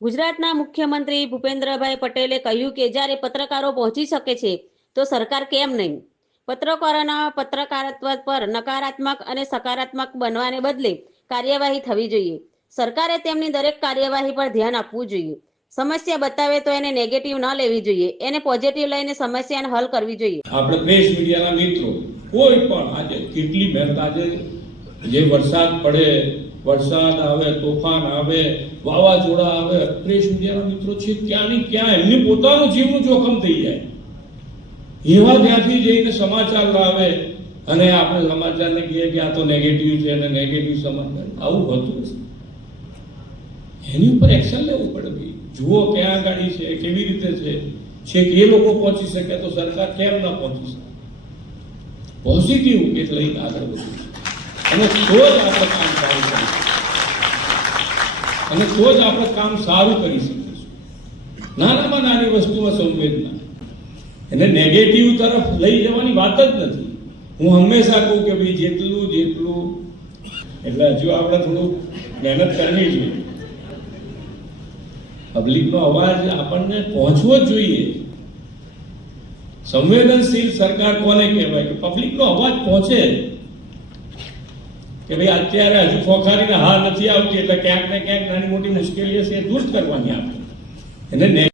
ગુજરાતના મુખ્યમંત્રી ભૂપેન્દ્રભાઈ પટેલે કહ્યું કે જ્યારે પત્રકારો પહોંચી શકે છે, તો સરકાર કેમ નહીં? પત્રકારોના પત્રકારત્વ પર નકારાત્મક અને સકારાત્મક બનવાને બદલે કાર્યવાહી થવી જોઈએ. સરકારે તેમની દરેક કાર્યવાહી પર ધ્યાન આપવું જોઈએ. સમસ્યા બતાવે તો એને નેગેટિવ ન લેવી જોઈએ. એને પોઝિટિવ લઈને સમસ્યાને હલ કરવી જોઈએ. આપણે પ્રેસ મીડિયાના મિત્રો, કોઈ પણ આજે કેટલી મહેનત આજે જે વરસાદ પડે વરસાદ આવે, તોફાન આવે, વાવાઝોડા આવે પ્રેસ મીડિયાના મિત્રો છે, ત્યાંની ક્યાં એમની પોતાનું જીવનું જોખમ થઈ જાય. એવા ત્યાંથી જઈને સમાચાર લાવે અને આપણે સમાચારને કહીએ કે આ તો નેગેટિવ છે અને નેગેટિવ સમાચાર. આવું હોતું છે એની ઉપર એક્શન લેવું પડે ભાઈ. જુઓ ક્યાં ગાડી છે, કેવી રીતે છે. છે એ લોકો પહોંચી શકે તો સરકાર કેમ ના પહોંચી શકે? પોઝિટિવ એટલે લઈને આગળ વધવું અને તો જ આપણે કામ સારું કરી અને તો જ આપણે કામ સારું કરી શકીશું. નાનામાં નાની વસ્તુમાં સંવેદના. એને નેગેટિવ તરફ લઈ જવાની વાત જ નથી. હું હંમેશા કહું કે ભાઈ જેટલું જેટલું. એટલે હજુ આપણે થોડું મહેનત કરવી જોઈએ. પબ્લિકનો અવાજ આપણને પહોંચવો જ જોઈએ. સંવેદનશીલ સરકાર કોને કહેવાય? કે પબ્લિકનો અવાજ પહોંચે. કે ભાઈ અત્યારે હજુ ફોખારીને હા નથી આવતી એટલે ક્યાંક ને ક્યાંક નાની મોટી મુશ્કેલી હશે એ દૂર કરવાની આપણે. એને